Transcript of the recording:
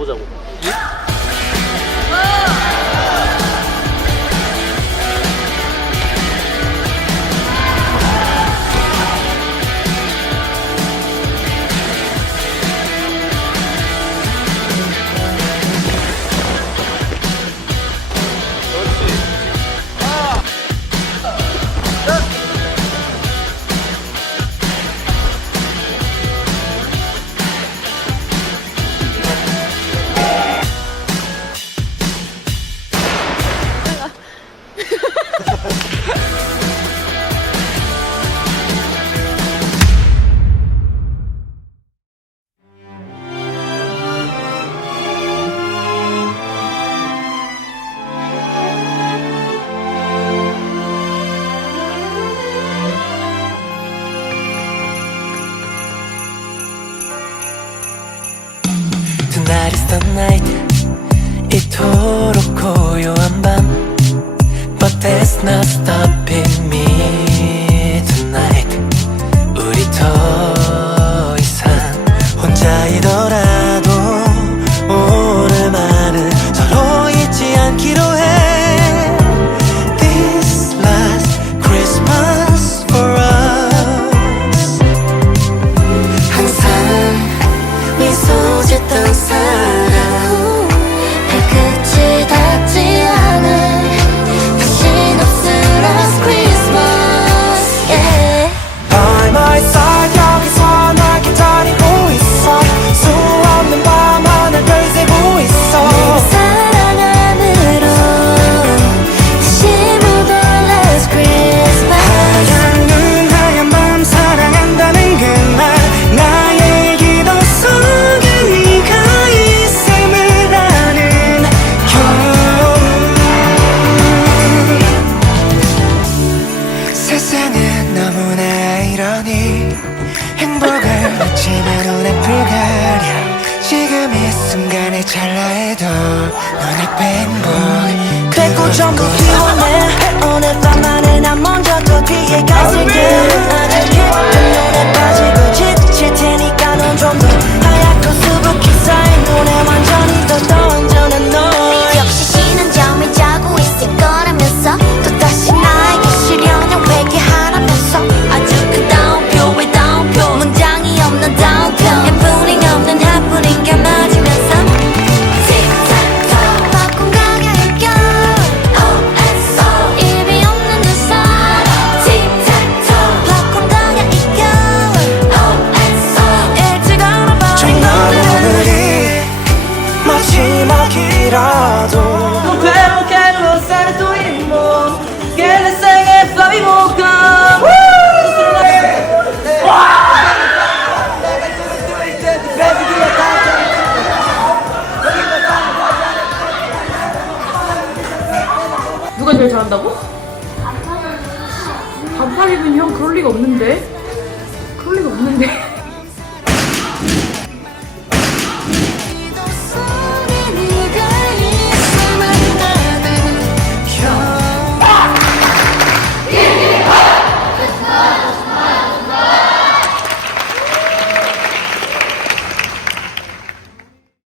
가보자고. 응? tonight is the night 이토록 고요한 밤 But that's not stopping 我找不 한다고? 반팔 입으형 그럴 리가 없는데? 그럴 리가 없는데?